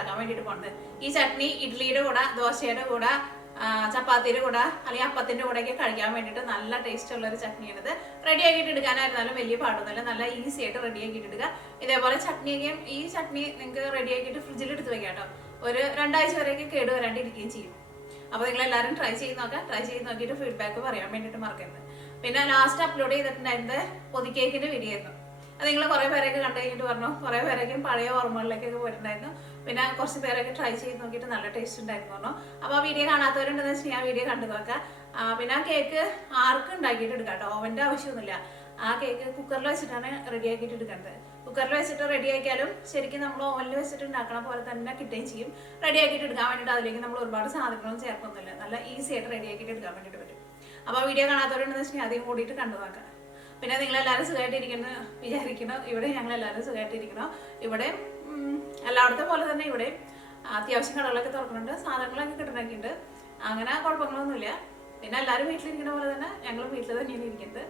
ഉണ്ടാക്കാൻ വേണ്ടിയിട്ട് പോകുന്നത്. ഈ ചട്നി ഇഡ്ഡലിയുടെ കൂടെ, ദോശയുടെ കൂടെ, ചപ്പാത്തിയുടെ കൂടെ അല്ലെങ്കിൽ അപ്പത്തിൻ്റെ കൂടെയൊക്കെ കഴിക്കാൻ വേണ്ടിയിട്ട് നല്ല ടേസ്റ്റ് ഉള്ള ഒരു ചട്നിയാണിത്. റെഡി ആക്കിയിട്ട് എടുക്കാനായിരുന്നാലും വലിയ പാടൊന്നുമില്ല, നല്ല ഈസി ആയിട്ട് റെഡി ആക്കിയിട്ട് എടുക്കുക. ഇതേപോലെ ചട്നിയൊക്കെയും ഈ ചട്നി നിങ്ങൾക്ക് റെഡി ആക്കിയിട്ട് ഫ്രിഡ്ജിൽ എടുത്ത് വെക്കാം കേട്ടോ. ഒരു 2 ആഴ്ച വരെയൊക്കെ കേട് വരാണ്ടിരിക്കുകയും ചെയ്യും. അപ്പോൾ നിങ്ങളെല്ലാവരും ട്രൈ ചെയ്ത് നോക്കാം. ട്രൈ ചെയ്ത് നോക്കിയിട്ട് ഫീഡ്ബാക്ക് പറയാൻ വേണ്ടിയിട്ട് മറക്കരുത്. പിന്നെ ലാസ്റ്റ് അപ്ലോഡ് ചെയ്തിട്ടുണ്ടായിരുന്നത് പൊതിക്കേക്കിൻ്റെ വീഡിയോ ആയിരുന്നു. അത് നിങ്ങൾ കുറേ പേരൊക്കെ കണ്ടു കഴിഞ്ഞിട്ട് പറഞ്ഞു, കുറേ പേരൊക്കെ പഴയ ഓർമ്മകളിലേക്കൊക്കെ പോയിട്ടുണ്ടായിരുന്നു. പിന്നെ കുറച്ച് പേരൊക്കെ ട്രൈ ചെയ്ത് നോക്കിയിട്ട് നല്ല ടേസ്റ്റ് ഉണ്ടായിരുന്നു പറഞ്ഞു. അപ്പോൾ ആ വീഡിയോ കാണാത്തവരുണ്ടെന്ന് വെച്ചാൽ ആ വീഡിയോ കണ്ടു നോക്കാം. പിന്നെ ആ കേക്ക് ആർക്കും ഉണ്ടാക്കിയിട്ട് എടുക്കാം കേട്ടോ, ഓവൻ്റെ ആവശ്യമൊന്നുമില്ല. ആ കേക്ക് കുക്കറിൽ വെച്ചിട്ടാണ് റെഡി ആക്കിയിട്ട് എടുക്കേണ്ടത്. കുക്കറിൽ വെച്ചിട്ട് റെഡി ആക്കിയാലും ശരിക്കും നമ്മൾ ഓവനിൽ വെച്ചിട്ട് ഉണ്ടാക്കണ പോലെ തന്നെ കിട്ടുകയും ചെയ്യും. റെഡി ആക്കിയിട്ട് എടുക്കാൻ വേണ്ടിയിട്ട് അതിലേക്ക് നമ്മൾ ഒരുപാട് സാധനങ്ങളൊന്നും ചേർക്കൊന്നുമില്ല, നല്ല ഈസി ആയിട്ട് റെഡി ആക്കിയിട്ട് എടുക്കാൻ വേണ്ടിയിട്ട് പറ്റും. അപ്പോൾ വീഡിയോ കാണാത്തവരുണ്ടെന്ന് വെച്ചാൽ ആദ്യം കൂടിയിട്ട് കണ്ടു നോക്കാം. പിന്നെ നിങ്ങളെല്ലാവരും സുഖമായിട്ടിരിക്കുന്നു വിചാരിക്കണം. ഇവിടെ ഞങ്ങളെല്ലാവരും സുഖമായിട്ടിരിക്കണം. ഇവിടെ എല്ലായിടത്തെ പോലെ തന്നെ ഇവിടെ അത്യാവശ്യം കടകളൊക്കെ തുറക്കുന്നുണ്ട്, സാധനങ്ങളൊക്കെ കിട്ടണൊക്കെയുണ്ട്, അങ്ങനെ കുഴപ്പങ്ങളൊന്നുമില്ല. പിന്നെ എല്ലാവരും വീട്ടിലിരിക്കുന്ന പോലെ തന്നെ ഞങ്ങളും വീട്ടിൽ തന്നെയാണ് ഇരിക്കുന്നത്.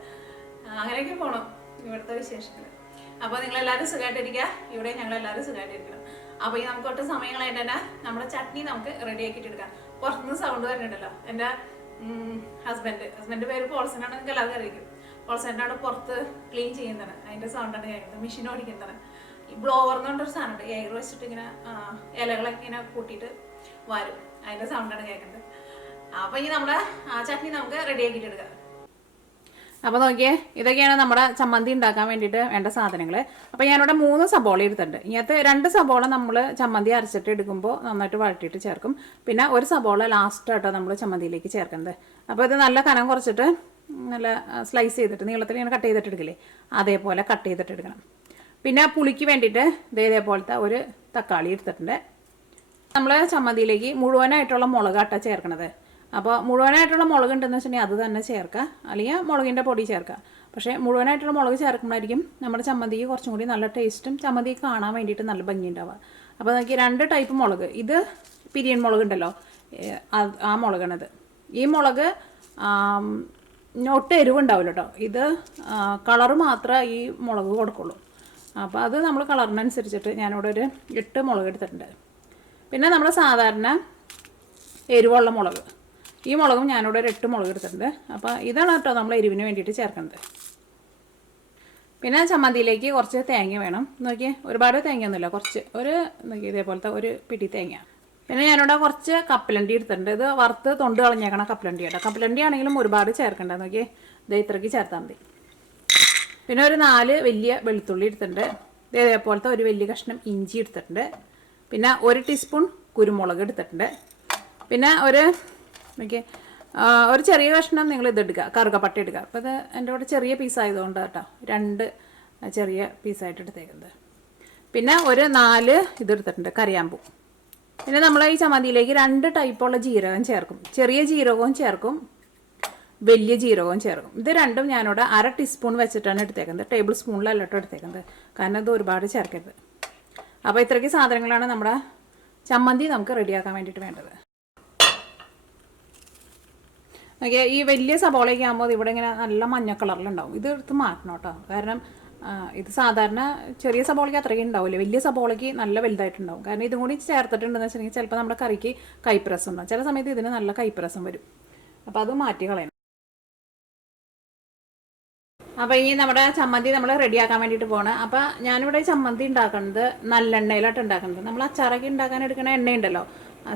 അങ്ങനെയൊക്കെ പോകണം ഇവിടുത്തെ വിശേഷങ്ങൾ. അപ്പോൾ നിങ്ങളെല്ലാവരും സുഖമായിട്ടിരിക്കുക, ഇവിടെ ഞങ്ങളെല്ലാവരും സുഖമായിട്ടിരിക്കണം. അപ്പോൾ ഈ നമുക്ക് ഒട്ടും സമയങ്ങളായിട്ട് തന്നെ നമ്മുടെ ചട്നി നമുക്ക് റെഡി ആക്കിയിട്ട് എടുക്കാം. പുറത്തുനിന്ന് സൗണ്ട് വരുന്നുണ്ടല്ലോ, എൻ്റെ ഹസ്ബൻഡ് പേര് പോൾസനാണ്, നിങ്ങൾക്ക് എല്ലാവർക്കും അറിയിക്കും. പോൾസനാണ് പുറത്ത് ക്ലീൻ ചെയ്യുന്നതാണ്, അതിൻ്റെ സൗണ്ടാണ് കേൾക്കുന്നത്. മെഷീൻ ഓടിക്കുന്നതാണ്. ഈ ബ്ലോവർ എന്ന് പറഞ്ഞൊരു സാധനമുണ്ട്, എയർ വെച്ചിട്ട് ഇങ്ങനെ ഇലകളൊക്കെ ഇങ്ങനെ കൂട്ടിയിട്ട് വരും, അതിൻ്റെ സൗണ്ടാണ് കേൾക്കുന്നത്. അപ്പോൾ ഇനി നമ്മുടെ ചട്നി നമുക്ക് റെഡി ആക്കിയിട്ട് എടുക്കാം. അപ്പോൾ നോക്കിയേ, ഇതൊക്കെയാണ് നമ്മുടെ ചമ്മന്തി ഉണ്ടാക്കാൻ വേണ്ടിയിട്ട് വേണ്ട സാധനങ്ങൾ. അപ്പോൾ ഞാനിവിടെ 3 സബോള എടുത്തിട്ടുണ്ട്. ഇതിനകത്ത് 2 സബോള നമ്മൾ ചമ്മന്തി അരച്ചിട്ട് എടുക്കുമ്പോൾ നന്നായിട്ട് വഴറ്റിയിട്ട് ചേർക്കും. പിന്നെ 1 സബോള ലാസ്റ്റായിട്ടോ നമ്മൾ ചമ്മന്തിയിലേക്ക് ചേർക്കുന്നത്. അപ്പോൾ ഇത് നല്ല കനം കുറച്ചിട്ട് നല്ല സ്ലൈസ് ചെയ്തിട്ട് നീളത്തിൽ ഇങ്ങനെ കട്ട് ചെയ്തിട്ട് എടുക്കില്ലേ, അതേപോലെ കട്ട് ചെയ്തിട്ട് എടുക്കണം. പിന്നെ പുളിക്ക് വേണ്ടിയിട്ട് ഇതേപോലത്തെ 1 തക്കാളി എടുത്തിട്ടുണ്ട്. നമ്മൾ ചമ്മന്തിയിലേക്ക് മുഴുവനായിട്ടുള്ള മുളകാട്ട ചേർക്കണത്. അപ്പോൾ മുഴുവനായിട്ടുള്ള മുളക് ഉണ്ടെന്ന് വെച്ചിട്ടുണ്ടെങ്കിൽ അത് തന്നെ ചേർക്കുക, അല്ലെങ്കിൽ മുളകിൻ്റെ പൊടി ചേർക്കുക. പക്ഷേ മുഴുവനായിട്ടുള്ള മുളക് ചേർക്കുമ്പോഴായിരിക്കും നമ്മുടെ ചമ്മന്തിക്ക് കുറച്ചും കൂടി നല്ല ടേസ്റ്റും ചമ്മന്തി കാണാൻ വേണ്ടിയിട്ട് നല്ല ഭംഗി ഉണ്ടാവുക. അപ്പോൾ നോക്കി 2 ടൈപ്പ് മുളക്, ഇത് പിരിയൻ മുളക് ഉണ്ടല്ലോ, ആ മുളകാണിത്. ഈ മുളക് ഒട്ടും എരിവുണ്ടാവില്ല കേട്ടോ, ഇത് കളറ് മാത്രമേ ഈ മുളക് കൊടുക്കുള്ളൂ. അപ്പോൾ അത് നമ്മൾ കളറിനനുസരിച്ചിട്ട് ഞാനിവിടെ ഒരു 8 മുളക് എടുത്തിട്ടുണ്ട്. പിന്നെ നമ്മൾ സാധാരണ എരിവുള്ള മുളക്, ഈ മുളകും ഞാനിവിടെ ഒരു 8 മുളക് എടുത്തിട്ടുണ്ട്. അപ്പോൾ ഇതാണ് കേട്ടോ നമ്മൾ എരിവിന് വേണ്ടിയിട്ട് ചേർക്കുന്നത്. പിന്നെ ചമ്മന്തിയിലേക്ക് കുറച്ച് തേങ്ങ വേണം. നോക്കിയേ, ഒരുപാട് തേങ്ങയൊന്നുമില്ല, കുറച്ച് നോക്കി ഇതേപോലത്തെ 1 പിടി തേങ്ങ. പിന്നെ ഞാനിവിടെ കുറച്ച് കപ്പലണ്ടി എടുത്തിട്ടുണ്ട്. ഇത് വറുത്ത് തൊണ്ട് കളഞ്ഞേക്കണം കപ്പലണ്ടി കേട്ടോ. കപ്പലണ്ടി ആണെങ്കിലും ഒരുപാട് ചേർക്കണ്ട, നോക്കിയേ ഇത് ഇത്രയ്ക്ക് ചേർത്താൽ മതി. പിന്നെ ഒരു 4 വലിയ വെളുത്തുള്ളി എടുത്തിട്ടുണ്ട്. ഇതേപോലത്തെ 1 വലിയ കഷ്ണം ഇഞ്ചി എടുത്തിട്ടുണ്ട്. പിന്നെ 1 ടീസ്പൂൺ കുരുമുളക് എടുത്തിട്ടുണ്ട്. പിന്നെ ഒരു ചെറിയ കഷ്ണം നിങ്ങൾ ഇതെടുക്കുക, കറുകപ്പട്ട എടുക്കുക. അപ്പോൾ ഇത് എൻ്റെ കൂടെ ചെറിയ പീസായതുകൊണ്ട് കേട്ടോ 2 ചെറിയ പീസായിട്ട് എടുത്തേക്കുന്നത്. പിന്നെ ഒരു 4 ഇതെടുത്തിട്ടുണ്ട് കറിയാമ്പൂ. പിന്നെ നമ്മൾ ഈ ചമ്മന്തിയിലേക്ക് 2 ടൈപ്പുള്ള ജീരകം ചേർക്കും. ചെറിയ ജീരകവും ചേർക്കും, വലിയ ജീരകവും ചേർക്കും. ഇത് രണ്ടും ഞാനിവിടെ 1/2 ടീസ്പൂൺ വെച്ചിട്ടാണ് എടുത്തേക്കുന്നത്, ടേബിൾ സ്പൂണിലല്ല കേട്ടോ എടുത്തേക്കുന്നത്, കാരണം ഇത് ഒരുപാട് ചേർക്കരുത്. അപ്പോൾ ഇത്രയ്ക്ക് സാധനങ്ങളാണ് നമ്മുടെ ചമ്മന്തി നമുക്ക് റെഡിയാക്കാൻ വേണ്ടിയിട്ട് വേണ്ടത്. ഓക്കെ, ഈ വലിയ സബോളയൊക്കെ ആകുമ്പോൾ ഇവിടെ ഇങ്ങനെ നല്ല മഞ്ഞ കളറിലുണ്ടാവും. ഇത് എടുത്ത് മാറ്റണം കേട്ടോ, കാരണം ഇത് സാധാരണ ചെറിയ സബോളയ്ക്ക് അത്രയ്ക്ക് ഉണ്ടാവില്ല, വലിയ സബോളയ്ക്ക് നല്ല വലുതായിട്ടുണ്ടാവും. കാരണം ഇതും കൂടി ചേർത്തിട്ടുണ്ടെന്ന് വെച്ചിട്ടുണ്ടെങ്കിൽ ചിലപ്പോൾ നമ്മുടെ കറിക്ക് കൈപ്രസം ഉണ്ടാവും, ചില സമയത്ത് ഇതിന് നല്ല കൈപ്രസം വരും. അപ്പോൾ അത് മാറ്റി കളയണം. അപ്പോൾ ഈ നമ്മുടെ ചമ്മന്തി നമ്മൾ റെഡിയാക്കാൻ വേണ്ടിയിട്ട് പോകണം. അപ്പോൾ ഞാനിവിടെ ചമ്മന്തി ഉണ്ടാക്കുന്നത് നല്ലെണ്ണയിലായിട്ട് ഉണ്ടാക്കുന്നത്. നമ്മൾ അച്ചാറൊക്കെ ഉണ്ടാക്കാൻ എടുക്കുന്ന എണ്ണയുണ്ടല്ലോ,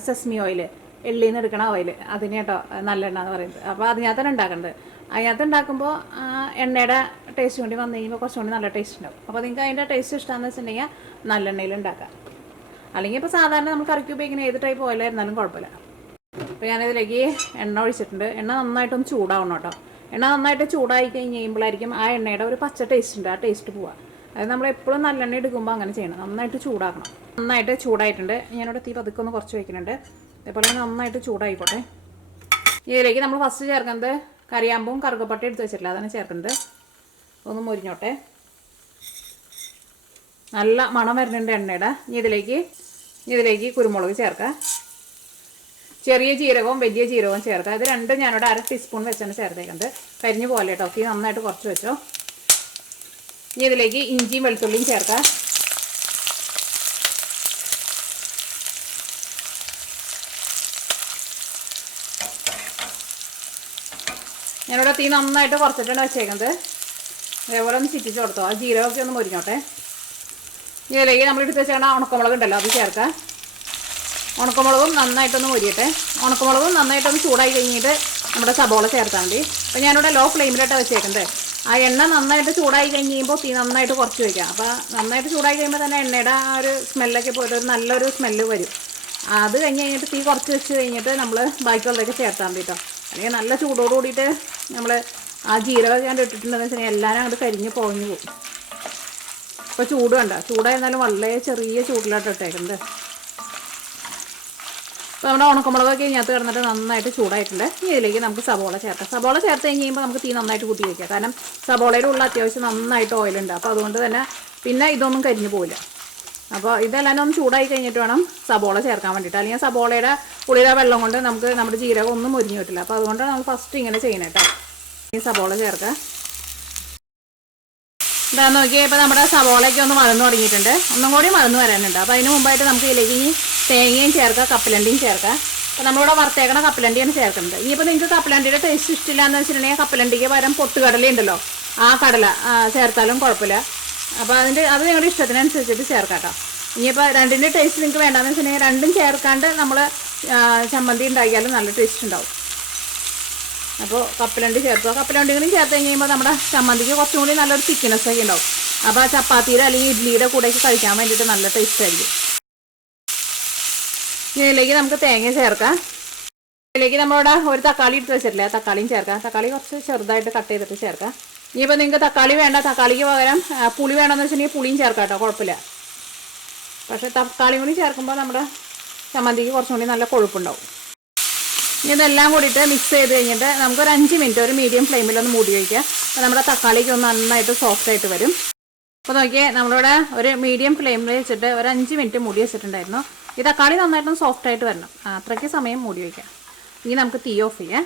സെസ്മി ഓയിൽ, എള്ളിയിൽ നിന്ന് എടുക്കണ ഓയിൽ, അതിന് കേട്ടോ നല്ലെണ്ണ എന്ന് പറയുന്നത്. അപ്പോൾ അതിനകത്താണ് ഉണ്ടാക്കുന്നത്. അതിനകത്ത് ഉണ്ടാക്കുമ്പോൾ എണ്ണയുടെ ടേസ്റ്റ് കൂടി വന്നു കഴിയുമ്പോൾ കുറച്ചും കൂടി നല്ല ടേസ്റ്റ് ഉണ്ടാവും. അപ്പോൾ നിങ്ങൾക്ക് അതിൻ്റെ ടേസ്റ്റ് ഇഷ്ടമാണെന്ന് വെച്ചിട്ടുണ്ടെങ്കിൽ നല്ലെണ്ണയിൽ ഉണ്ടാക്കാം. അല്ലെങ്കിൽ ഇപ്പോൾ സാധാരണ നമ്മൾ കറിക്ക് ഉപയോഗിക്കുന്ന ഏത് ടൈപ്പ് ഓയിലായിരുന്നാലും കുഴപ്പമില്ല. അപ്പോൾ ഞാനിതിലേക്ക് എണ്ണ ഒഴിച്ചിട്ടുണ്ട്. എണ്ണ നന്നായിട്ടൊന്ന് ചൂടാവണം കേട്ടോ. എണ്ണ നന്നായിട്ട് ചൂടായി കഴിഞ്ഞ് കഴിയുമ്പോഴായിരിക്കും ആ എണ്ണയുടെ ഒരു പച്ച ടേസ്റ്റ് ഉണ്ട്, ആ ടേസ്റ്റ് പോവുക. അത് നമ്മൾ എപ്പോഴും നല്ലെണ്ണ എടുക്കുമ്പോൾ അങ്ങനെ ചെയ്യണം, നന്നായിട്ട് ചൂടാക്കണം. നന്നായിട്ട് ചൂടായിട്ടുണ്ട്. ഞാനിവിടെ തീ പതുക്കെ ഒന്ന് കുറച്ച് വയ്ക്കുന്നുണ്ട്. അതേപോലെ നന്നായിട്ട് ചൂടായിക്കോട്ടെ. ഇതിലേക്ക് നമ്മൾ ഫസ്റ്റ് ചേർക്കുന്നത് കറിയാമ്പും കറുകപ്പട്ട എടുത്ത് വെച്ചിട്ടില്ല, അതാണ് ചേർക്കുന്നത്. ഒന്ന് മൊരിഞ്ഞോട്ടെ. നല്ല മണം വരുന്നുണ്ട് എണ്ണയുടെ. ഇതിലേക്ക് കുരുമുളക് ചേർക്കാം. ചെറിയ ജീരകവും വലിയ ജീരകവും ചേർക്കാം. ഇത് രണ്ടും ഞാനിവിടെ 1/2 ടീസ്പൂൺ വെച്ചാണ് ചേർത്തേക്കുന്നത്. കരിഞ്ഞു പോലെ കേട്ടോ, തീ നന്നായിട്ട് കുറച്ച് വെച്ചോ. ഇതിലേക്ക് ഇഞ്ചിയും വെളുത്തുള്ളിയും ചേർക്കാം. ഞാനിവിടെ തീ നന്നായിട്ട് കുറച്ചിട്ടാണ് വെച്ചേക്കുന്നത്. അതേപോലെ ഒന്ന് ചിറ്റിച്ച് കൊടുത്തോ. ആ ജീരകമൊക്കെ ഒന്ന് മുരിഞ്ഞോട്ടെ. ഇതിലേക്ക് നമ്മൾ എടുത്ത് വെച്ചാൽ ഉണക്കമുളക് ഉണ്ടല്ലോ അത് ചേർക്കാം. ഉണക്കമുളകും നന്നായിട്ടൊന്ന് മുരിയട്ടെ. ഉണക്കമുളകും നന്നായിട്ടൊന്ന് ചൂടായി കഴിഞ്ഞിട്ട് നമ്മുടെ സബോള ചേർത്താൽ മതി. അപ്പോൾ ഞാനിവിടെ ലോ ഫ്ലെയിമിലിട്ടാണ് വെച്ചേക്കുന്നത്. ആ എണ്ണ നന്നായിട്ട് ചൂടായി കഴിയുമ്പോൾ തീ നന്നായിട്ട് കുറച്ച് വയ്ക്കാം. അപ്പോൾ നന്നായിട്ട് ചൂടായി കഴിയുമ്പോൾ തന്നെ എണ്ണയുടെ ആ ഒരു സ്മെല്ലൊക്കെ പോയിട്ട് ഒരു നല്ലൊരു സ്മെല്ല് വരും. അത് കഴിഞ്ഞിട്ട് തീ കുറച്ച് വെച്ച് കഴിഞ്ഞിട്ട് നമ്മൾ ബാക്കിയുള്ളതൊക്കെ ചേർത്താൽ മതി കേട്ടോ. അല്ലെങ്കിൽ നല്ല ചൂടോട് കൂടിയിട്ട് നമ്മൾ ആ ജീരകം ഞാൻ ഇട്ടിട്ടുണ്ടെന്ന് വെച്ചാൽ എല്ലാവരും അങ്ങോട്ട് കരിഞ്ഞ് പൊങ്ങി പോകും. ഇപ്പോൾ ചൂട് വേണ്ട, ചൂടായിരുന്നാലും വളരെ ചെറിയ ചൂടിലോട്ട് ഇട്ടേക്കുന്നത്. അപ്പോൾ നമ്മുടെ ഉണക്കമുളകൊക്കെ ഇതിനകത്ത് കിടന്നിട്ട് നന്നായിട്ട് ചൂടായിട്ടുണ്ട്. ഇനി ഇതിലേക്ക് നമുക്ക് സബോള ചേർക്കാം. സബോള ചേർത്ത് കഴിഞ്ഞ് കഴിയുമ്പോൾ നമുക്ക് തീ നന്നായിട്ട് കൂട്ടി വയ്ക്കാം. കാരണം സബോളയുടെ ഉള്ള അത്യാവശ്യം നന്നായിട്ട് ഓയിലുണ്ട്. അപ്പോൾ അതുകൊണ്ട് തന്നെ പിന്നെ ഇതൊന്നും കരിഞ്ഞു പോവില്ല. അപ്പോൾ ഇതെല്ലാം ഒന്ന് ചൂടായി കഴിഞ്ഞിട്ട് വേണം സബോള ചേർക്കാൻ വേണ്ടിയിട്ട്. അല്ലെങ്കിൽ സബോളയുടെ ഉള്ളിലെ വെള്ളം കൊണ്ട് നമുക്ക് നമ്മുടെ ജീരകം ഒന്നും മുരിഞ്ഞു കിട്ടില്ല. അപ്പോൾ അതുകൊണ്ടാണ് നമ്മൾ ഫസ്റ്റ് ഇങ്ങനെ ചെയ്യണം കേട്ടോ. ഈ സബോള ചേർക്കാം. ഇതാ നോക്കിയാൽ ഇപ്പോൾ നമ്മുടെ സബോളയ്ക്ക് ഒന്ന് മറന്നു തുടങ്ങിയിട്ടുണ്ട്. ഒന്നും കൂടി മറന്നു വരാനുണ്ട്. അപ്പോൾ അതിന് മുമ്പായിട്ട് നമുക്ക് ഇതിലേക്ക് ഇനി തേങ്ങയും ചേർക്കാം, കപ്പലണ്ടിയും ചേർക്കാം. അപ്പോൾ നമ്മളിവിടെ വറുത്തേക്കണ കപ്പലണ്ടിയാണ് ചേർക്കുന്നത്. ഇനിയിപ്പോൾ നിങ്ങൾക്ക് കപ്പലണ്ടിയുടെ ടേസ്റ്റ് ഇഷ്ടമില്ല എന്ന് വെച്ചിട്ടുണ്ടെങ്കിൽ കപ്പലണ്ടിക്ക് പകരം പൊട്ടുകടല ഉണ്ടല്ലോ, ആ കടല ചേർത്താലും കുഴപ്പമില്ല. അപ്പോൾ അത് നിങ്ങളുടെ ഇഷ്ടത്തിനനുസരിച്ചിട്ട് ചേർക്കാം കേട്ടോ. ഇനിയിപ്പോൾ രണ്ടിൻ്റെ ടേസ്റ്റ് നിങ്ങൾക്ക് വേണ്ടാന്ന് വെച്ചിട്ടുണ്ടെങ്കിൽ രണ്ടും ചേർക്കാണ്ട് നമ്മൾ ചമ്മന്തി ഉണ്ടാക്കിയാലും നല്ല ടേസ്റ്റ് ഉണ്ടാവും. അപ്പോൾ കപ്പലണ്ടി ചേർക്കുക. കപ്പലണ്ടികളും ചേർത്ത് കഴിയുമ്പോൾ നമ്മുടെ ചമ്മന്തിക്ക് കുറച്ചും കൂടി നല്ലൊരു തിക്നെസ് ഒക്കെ ഉണ്ടാവും. അപ്പോൾ ചപ്പാത്തിയുടെ അല്ലെങ്കിൽ ഇഡ്ലിയുടെ കൂടെയൊക്കെ കഴിക്കാൻ വേണ്ടിയിട്ട് നല്ല ടേസ്റ്റ് ആയിരിക്കും. ഇതിലേക്ക് നമുക്ക് തേങ്ങ ചേർക്കാം. ഇതിലേക്ക് നമ്മളിവിടെ ഒരു തക്കാളി എടുത്ത് വെച്ചിട്ടില്ല, തക്കാളിയും ചേർക്കാം. തക്കാളി കുറച്ച് ചെറുതായിട്ട് കട്ട് ചെയ്തിട്ട് ചേർക്കാം. ഇനിയിപ്പോൾ നിങ്ങൾക്ക് തക്കാളി വേണ്ട, തക്കാളിക്ക് പകരം പുളി വേണമെന്ന് വെച്ചിട്ടുണ്ടെങ്കിൽ പുളിയും ചേർക്കാം കേട്ടോ, കുഴപ്പമില്ല. പക്ഷേ തക്കാളിയും കൂടി ചേർക്കുമ്പോൾ നമ്മുടെ ചമ്മന്തിക്ക് കുറച്ചും കൂടി നല്ല കൊഴുപ്പുണ്ടാവും. ഇനി ഇതെല്ലാം കൂടിയിട്ട് മിക്സ് ചെയ്ത് കഴിഞ്ഞിട്ട് നമുക്കൊരു 5 മിനിറ്റ് ഒരു മീഡിയം ഫ്ലെയിമിലൊന്ന് മൂടി വയ്ക്കുക. അപ്പോൾ നമ്മുടെ തക്കാളിക്ക് ഒന്ന് നന്നായിട്ട് സോഫ്റ്റായിട്ട് വരും. അപ്പോൾ നോക്കിയാൽ നമ്മളിവിടെ ഒരു മീഡിയം ഫ്ലെയിമിൽ വെച്ചിട്ട് ഒരു 5 മിനിറ്റ് മൂടി വെച്ചിട്ടുണ്ടായിരുന്നു. ഈ തക്കാളി നന്നായിട്ടൊന്ന് സോഫ്റ്റായിട്ട് വരണം, അത്രയ്ക്ക് സമയം മൂടി വയ്ക്കാം. ഇനി നമുക്ക് തീ ഓഫ് ചെയ്യാം.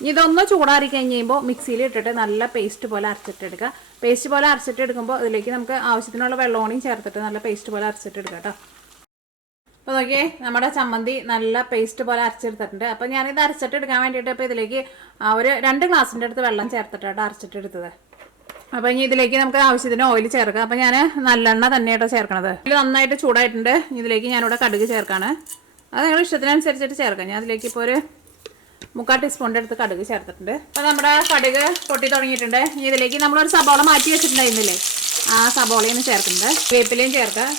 ഇനി ഇതൊന്ന് ചൂടാറി കഴിഞ്ഞ് കഴിയുമ്പോൾ മിക്സിയിൽ ഇട്ടിട്ട് നല്ല പേസ്റ്റ് പോലെ അരച്ചിട്ടെടുക്കുക. പേസ്റ്റ് പോലെ അരച്ചിട്ടെടുക്കുമ്പോൾ ഇതിലേക്ക് നമുക്ക് ആവശ്യത്തിനുള്ള വെള്ളോണിയും ചേർത്തിട്ട് നല്ല പേസ്റ്റ് പോലെ അരച്ചിട്ടെടുക്കുക കേട്ടോ. അപ്പോൾ നോക്കിയേ നമ്മുടെ ചമ്മന്തി നല്ല പേസ്റ്റ് പോലെ അരച്ചെടുത്തിട്ടുണ്ട്. അപ്പോൾ ഞാനിത് അരച്ചിട്ടെടുക്കാൻ വേണ്ടിയിട്ട് ഇപ്പോൾ ഇതിലേക്ക് ഒരു 2 ഗ്ലാസിൻ്റെ അടുത്ത് വെള്ളം ചേർത്തിട്ടാണ് അരച്ചിട്ടെടുത്തത്. അപ്പോൾ ഇനി ഇതിലേക്ക് നമുക്ക് ആവശ്യത്തിന് ഓയിൽ ചേർക്കാം. അപ്പോൾ ഞാൻ നല്ലെണ്ണ തന്നെയാട്ടോ ചേർക്കണത്. ഇതിൽ നന്നായിട്ട് ചൂടായിട്ടുണ്ട്. ഇതിലേക്ക് ഞാനിവിടെ കടുക് ചേർക്കാണ്. അത് നിങ്ങളുടെ ഇഷ്ടത്തിനനുസരിച്ചിട്ട് ചേർക്കാം. ഞാൻ അതിലേക്ക് ഇപ്പോൾ ഒരു 3/4 ടീസ്പൂണിൻ്റെ അടുത്ത് കടുക് ചേർത്തിട്ടുണ്ട്. അപ്പോൾ നമ്മുടെ കടുക് പൊട്ടി തുടങ്ങിയിട്ടുണ്ട്. ഇനി ഇതിലേക്ക് നമ്മളൊരു സബോള മാറ്റി വെച്ചിട്ടുണ്ടായിരുന്നില്ലേ, ആ സബോളയാണ് ചേർക്കുന്നത്. വേപ്പിലയും ചേർക്കാം.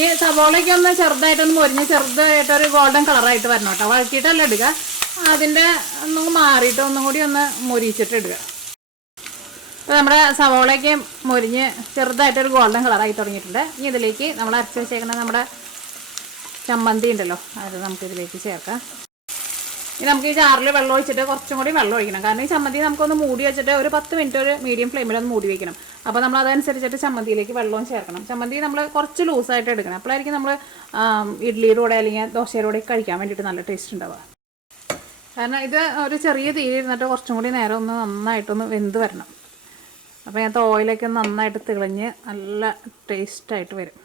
ഈ സബോളയ്ക്ക് ഒന്ന് ചെറുതായിട്ടൊന്ന് മൊരിഞ്ഞ് ചെറുതായിട്ടൊരു ഗോൾഡൻ കളറായിട്ട് വരണം കേട്ടോ. വഴറ്റിയിട്ടല്ല ഇടുക, അതിൻ്റെ ഒന്നും മാറിയിട്ട് ഒന്നും കൂടി ഒന്ന് മൊരിച്ചിട്ട് ഇടുക. അപ്പോൾ നമ്മുടെ സവോളയ്ക്ക് മൊരിഞ്ഞ് ചെറുതായിട്ടൊരു ഗോൾഡൻ കളറായി തുടങ്ങിയിട്ടുണ്ട്. ഇനി ഇതിലേക്ക് നമ്മൾ അരച്ച് വെച്ചേക്കുന്ന നമ്മുടെ ചമ്മന്തി ഉണ്ടല്ലോ, അത് നമുക്കിതിലേക്ക് ചേർക്കാം. ഇനി നമുക്ക് ഈ ചാറിൽ വെള്ളം ഒഴിച്ചിട്ട് കുറച്ചും കൂടി വെള്ളം ഒഴിക്കണം. കാരണം ഈ ചമ്മന്തി നമുക്കൊന്ന് മൂടി വെച്ചിട്ട് ഒരു 10 മിനിറ്റ് ഒരു മീഡിയം ഫ്ലെയിമിലൊന്ന് മൂടി വയ്ക്കണം. അപ്പോൾ നമ്മൾ അതനുസരിച്ചിട്ട് ചമ്മന്തിയിലേക്ക് വെള്ളവും ചേർക്കണം. ചമ്മന്തി നമ്മൾ കുറച്ച് ലൂസായിട്ട് എടുക്കണം. അപ്പോഴായിരിക്കും നമ്മൾ ഇഡ്ലിയുടെ കൂടെ അല്ലെങ്കിൽ ദോശയുടെ കൂടെ കഴിക്കാൻ വേണ്ടിയിട്ട് നല്ല ടേസ്റ്റ് ഉണ്ടാവുക. കാരണം ഇത് ഒരു ചെറിയ തീയിലിരുന്നിട്ട് കുറച്ചും കൂടി നേരം ഒന്ന് നന്നായിട്ടൊന്ന് വെന്ത് വരണം. അപ്പോൾ ഇതിനകത്ത് ഓയിലൊക്കെ നന്നായിട്ട് തിളഞ്ഞ് നല്ല ടേസ്റ്റായിട്ട് വരും.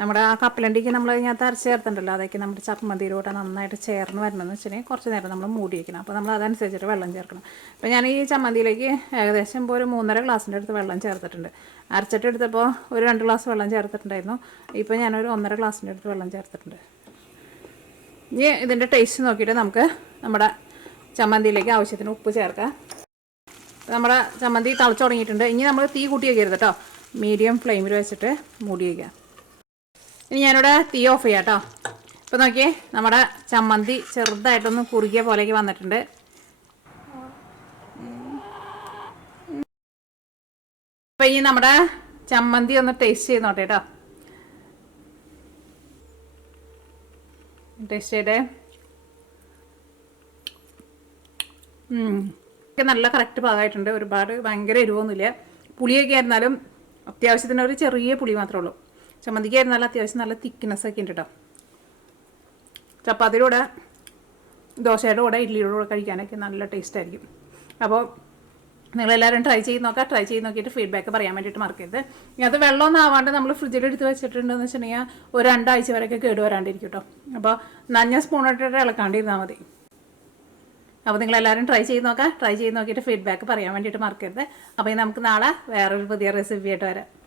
നമ്മുടെ ആ കപ്പലണ്ടിക്ക് നമ്മൾ ഇതിനകത്ത് അരച്ച് ചേർത്തിട്ടുണ്ടല്ലോ, അതൊക്കെ നമ്മുടെ ചമ്മന്തിയിലൂടെ നന്നായിട്ട് ചേർന്ന് വരണമെന്ന് വെച്ചിട്ടുണ്ടെങ്കിൽ കുറച്ച് നേരം നമ്മൾ മൂടി വയ്ക്കണം. അപ്പോൾ നമ്മൾ അതനുസരിച്ചിട്ട് വെള്ളം ചേർക്കണം. അപ്പോൾ ഞാൻ ഈ ചമ്മന്തിയിലേക്ക് ഏകദേശം ഇപ്പോൾ ഒരു 3.5 ഗ്ലാസിൻ്റെ അടുത്ത് വെള്ളം ചേർത്തിട്ടുണ്ട്. അരച്ചിട്ട് എടുത്തപ്പോൾ ഒരു 2 ഗ്ലാസ് വെള്ളം ചേർത്തിട്ടുണ്ടായിരുന്നു. ഇപ്പോൾ ഞാനൊരു 1.5 ഗ്ലാസിൻ്റെ അടുത്ത് വെള്ളം ചേർത്തിട്ടുണ്ട്. ഇനി ഇതിൻ്റെ ടേസ്റ്റ് നോക്കിയിട്ട് നമുക്ക് നമ്മുടെ ചമ്മന്തിയിലേക്ക് ആവശ്യത്തിന് ഉപ്പ് ചേർക്കാം. നമ്മുടെ ചമ്മന്തി തിളച്ച് തുടങ്ങിയിട്ടുണ്ട്. ഇനി നമ്മൾ തീ കൂട്ടി വയ്ക്കരുത് കേട്ടോ, മീഡിയം ഫ്ലെയിമിൽ വെച്ചിട്ട് മൂടി വയ്ക്കുക. ഇനി ഞാനിവിടെ തീ ഓഫ് ചെയ്യാം കേട്ടോ. ഇപ്പോൾ നോക്കിയേ നമ്മുടെ ചമ്മന്തി ചെറുതായിട്ടൊന്ന് കുറുകിയ പോലേക്ക് വന്നിട്ടുണ്ട്. അപ്പോൾ ഇനി നമ്മുടെ ചമ്മന്തി ഒന്ന് ടേസ്റ്റ് ചെയ്ത് നോട്ടെ കേട്ടോ. ടേസ്റ്റ് ചെയ്തേ. നല്ല കറക്റ്റ് പാകമായിട്ടുണ്ട്. ഒരുപാട് ഭയങ്കര എരിവൊന്നുമില്ല. പുളിയൊക്കെ ആയിരുന്നാലും അത്യാവശ്യത്തിന് ഒരു ചെറിയ പുളി മാത്രമേ ഉള്ളൂ. ചമ്മന്തിക്ക് ആയിരുന്നാലും അത്യാവശ്യം നല്ല തിക്നെസ് ഒക്കെ ഉണ്ട് കേട്ടോ. ചപ്പാത്തിയുടെ കൂടെ ദോശയുടെ കൂടെ ഇഡ്ലിയുടെ കൂടെ കഴിക്കാനൊക്കെ നല്ല ടേസ്റ്റ് ആയിരിക്കും. അപ്പോൾ നിങ്ങളെല്ലാവരും ട്രൈ ചെയ്ത് നോക്കുക. ട്രൈ ചെയ്ത് നോക്കിയിട്ട് ഫീഡ്ബാക്ക് പറയാൻ വേണ്ടിയിട്ട് മറക്കരുത്. ഇനി അത് വെള്ളമൊന്നും ആവാണ്ട് നമ്മൾ ഫ്രിഡ്ജിൽ എടുത്ത് വെച്ചിട്ടുണ്ടെന്ന് വെച്ചിട്ടുണ്ടെങ്കിൽ ഒരു 2 ആഴ്ച വരെയൊക്കെ കേടുവരാണ്ടിരിക്കും കേട്ടോ. അപ്പോൾ നഞ്ഞ സ്പൂണിട്ടിട്ട് ഇളക്കാണ്ടിരുന്നാൽ മതി. അപ്പോൾ നിങ്ങളെല്ലാവരും ട്രൈ ചെയ്ത് നോക്കാം. ട്രൈ ചെയ്ത് നോക്കിയിട്ട് ഫീഡ്ബാക്ക് പറയാൻ വേണ്ടിയിട്ട് മറക്കരുത്. അപ്പോൾ നമുക്ക് നാളെ വേറൊരു പുതിയ റെസിപ്പി ആയിട്ട് വരാം.